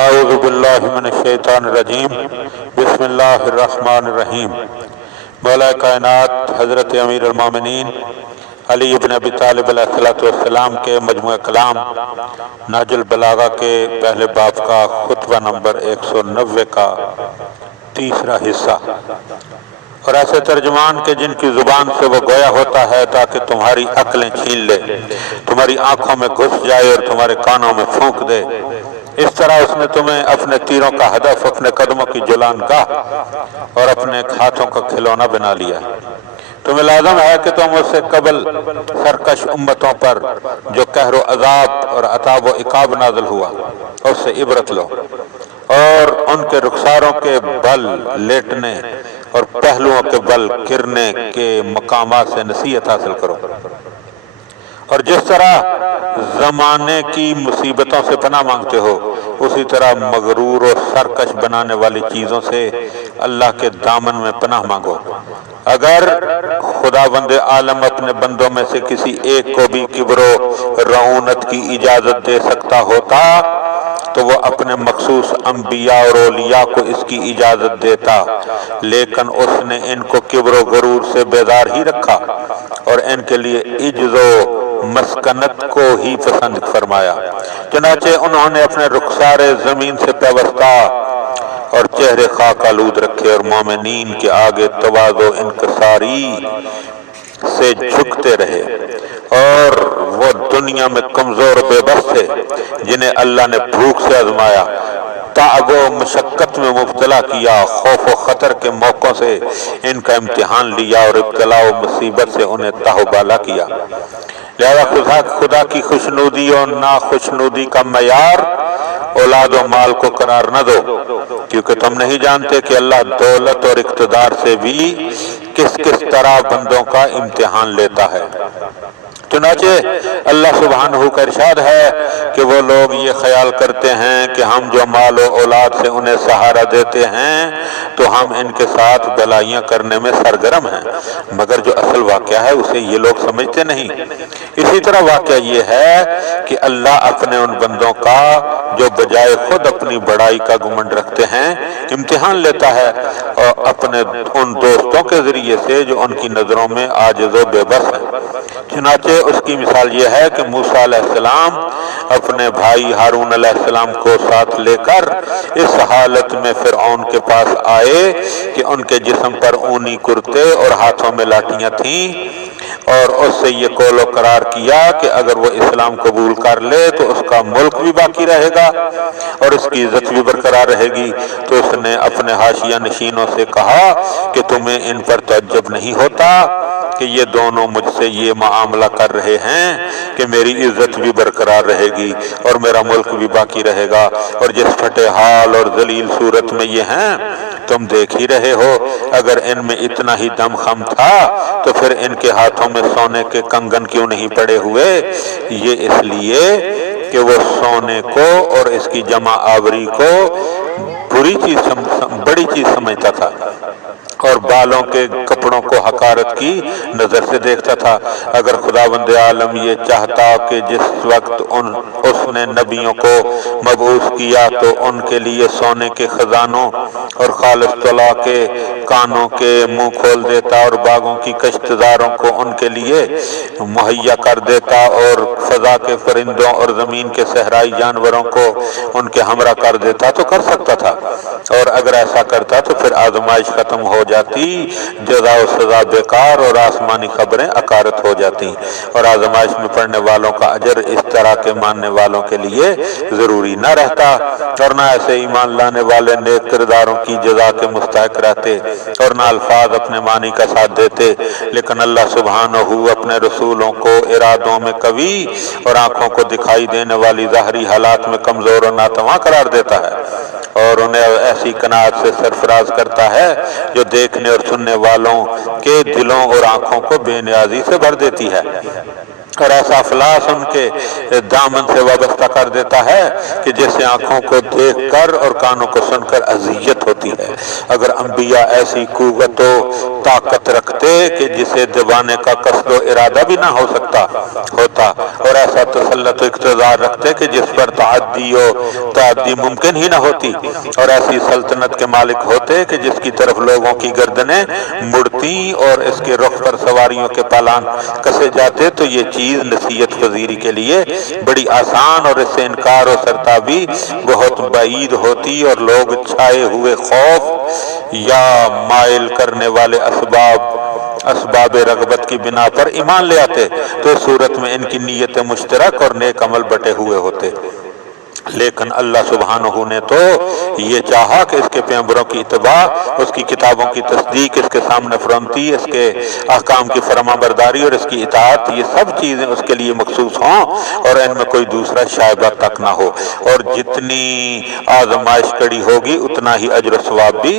اعوذ باللہ من الشیطان الرجیم بسم اللہ الرحمن الرحیم۔ مولا کائنات حضرت امیر المومنین علی بن ابی طالب علیہ السلام کے مجموعہ کلام نہج البلاغہ کے پہلے باب کا خطبہ نمبر 190 کا تیسرا حصہ، اور ایسے ترجمان کے جن کی زبان سے وہ گویا ہوتا ہے تاکہ تمہاری عقلیں چھین لے، تمہاری آنکھوں میں گھس جائے اور تمہارے کانوں میں پھونک دے۔ اس طرح اس نے تمہیں اپنے تیروں کا ہدف، اپنے قدموں کی جولان گاہ اور اپنے ہاتھوں کا کھلونا بنا لیا۔ تمہیں لازم ہے کہ تم اس سے قبل سرکش امتوں پر جو قہر و عذاب اور عتاب و عقاب نازل ہوا اس سے عبرت لو، اور ان کے رخساروں کے بل لیٹنے اور پہلوؤں کے بل گرنے کے مقامات سے نصیحت حاصل کرو، اور جس طرح زمانے کی مصیبتوں سے پناہ مانگتے ہو اسی طرح مغرور اور سرکش بنانے والی چیزوں سے اللہ کے دامن میں پناہ مانگو۔ اگر خداوند عالم اپنے بندوں میں سے کسی ایک کو بھی کبر و رعونت کی اجازت دے سکتا ہوتا تو وہ اپنے مخصوص انبیاء اور اولیاء کو اس کی اجازت دیتا، لیکن اس نے ان کو کبر و غرور سے بیدار ہی رکھا اور ان کے لیے عجز و مسکنت کو ہی پسند فرمایا۔ چنانچہ انہوں نے اپنے رخسار زمین سے پیوستہ اور چہرے خاک آلود رکھے اور مومنین کے آگے تواضع و انکساری سے جھکتے رہے، اور وہ دنیا میں کمزور بے بس تھے جنہیں اللہ نے بھوک سے آزمایا، تعب و مشقت میں مبتلا کیا، خوف و خطر کے موقعوں سے ان کا امتحان لیا اور ابتلا و مصیبت سے انہیں تاہ بالا کیا۔ لہذا خدا کی خوشنودی اور ناخوشنودی کا معیار اولاد و مال کو قرار نہ دو، کیونکہ تم نہیں جانتے کہ اللہ دولت اور اقتدار سے بھی کس کس طرح بندوں کا امتحان لیتا ہے۔ چنانچہ اللہ سبحانہ کا ارشاد ہے کہ وہ لوگ یہ خیال کرتے ہیں کہ ہم جو مال و اولاد سے انہیں سہارا دیتے ہیں تو ہم ان کے ساتھ بلائیاں کرنے میں سرگرم ہیں، مگر جو اصل واقعہ ہے اسے یہ لوگ سمجھتے نہیں۔ اسی طرح واقعہ یہ ہے کہ اللہ اپنے ان بندوں کا جو بجائے خود اپنی بڑائی کا گھمنڈ رکھتے ہیں امتحان لیتا ہے، اور اپنے ان دوستوں کے ذریعے سے جو ان کی نظروں میں عاجز و بے بس ہیں۔ چنانچہ اس کی مثال یہ ہے کہ موسیٰ علیہ السلام اپنے بھائی ہارون علیہ السلام کو ساتھ لے کر اس حالت میں فرعون کے پاس آئے کہ ان کے جسم پر اونی کرتے اور ہاتھوں میں لاٹیاں تھیں، اور اس سے یہ قول و قرار کیا کہ اگر وہ اسلام قبول کر لے تو اس کا ملک بھی باقی رہے گا اور اس کی عزت بھی برقرار رہے گی۔ تو اس نے اپنے حاشیہ نشینوں سے کہا کہ تمہیں ان پر تعجب نہیں ہوتا کہ یہ دونوں مجھ سے یہ معاملہ کر رہے ہیں کہ میری عزت بھی برقرار رہے گی اور میرا ملک بھی باقی رہے گا، اور جس پھٹے حال اور ذلیل صورت میں یہ ہیں تم دیکھ ہی رہے ہو۔ اگر ان میں اتنا ہی دم خم تھا تو پھر ان کے ہاتھوں میں سونے کے کنگن کیوں نہیں پڑے ہوئے؟ یہ اس لیے کہ وہ سونے کو اور اس کی جمع آوری کو بڑی چیز سمجھتا تھا اور بالوں کے کپڑوں کو حقارت کی نظر سے دیکھتا تھا۔ اگر خداوند عالم یہ چاہتا کہ جس وقت اس نے نبیوں کو مبعوث کیا تو ان کے لیے سونے کے خزانوں اور خالص طلا کے کانوں کے منہ کھول دیتا اور باغوں کی کشتزاروں کو ان کے لیے مہیا کر دیتا اور فضا کے پرندوں اور زمین کے صحرائی جانوروں کو ان کے ہمراہ کر دیتا تو کر سکتا تھا، اور اگر ایسا کرتا تو پھر آزمائش ختم ہو جاتی، جزا و سزا بیکار اور آسمانی خبریں عکارت ہو جاتی، اور آزمائش میں پڑنے والوں کا اجر اس طرح کے ماننے والوں کے لیے ضروری نہ رہتا، اور نہ ایسے ایمان لانے والے نیک کرداروں کی جزا کے مستحق رہتے، اور نہ الفاظ اپنے معنی کا ساتھ دیتے۔ لیکن اللہ سبحانہ اپنے رسولوں کو ارادوں میں قوی اور آنکھوں کو دکھائی دینے والی ظاہری حالات میں کمزور اور ناتواں قرار دیتا ہے، اور انہیں ایسی قناعت سے سرفراز کرتا ہے جو دیکھنے اور سننے والوں کے دلوں اور آنکھوں کو بے نیازی سے بھر دیتی ہے۔ اور ایسا افلاس ان کے دامن سے وابستہ کر دیتا ہے کہ جیسے آنکھوں کو دیکھ کر اور کانوں کو سن کر اذیت ہوتی ہے۔ اگر انبیاء ایسی قوت و طاقت رکھتے کہ جسے دبانے کا قصد و ارادہ بھی نہ ہوتا اور ایسا تسلط و اقتدار رکھتے کہ جس پر تعدی ممکن ہی نہ ہوتی، اور ایسی سلطنت کے مالک ہوتے کہ جس کی طرف لوگوں کی گردنیں مڑتی اور اس کے رخ پر سواریوں کے پالان کسے جاتے، تو یہ چیز نصیحت پذیری کے لیے بڑی آسان اور اس سے انکار و سرتابی بہت بعید ہوتی، اور لوگ چھائے ہوئے خوف یا مائل کرنے والے اسباب رغبت کی بنا پر ایمان لے آتے، تو اس صورت میں ان کی نیت مشترک اور نیک عمل بٹے ہوئے ہوتے۔ لیکن اللہ سبحانہ نے تو یہ چاہا کہ اس کے پیغمبروں کی اتباع، اس کی کتابوں کی تصدیق، اس کے سامنے فرمتی، اس کے احکام کی فرما برداری اور اس کی اطاعت، یہ سب چیزیں اس کے لیے مخصوص ہوں اور ان میں کوئی دوسرا شائبہ تک نہ ہو، اور جتنی آزمائش کڑی ہوگی اتنا ہی اجر و ثواب بھی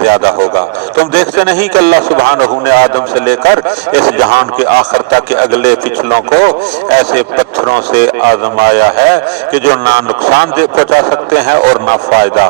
زیادہ ہوگا۔ تم دیکھتے نہیں کہ اللہ سبحانہ نے آدم سے لے کر اس جہان کے آخر تک کے اگلے پچھلوں کو ایسے پتھروں سے آزمایا ہے کہ جو نہ نقصان پہنچا سکتے ہیں اور نہ فائدہ۔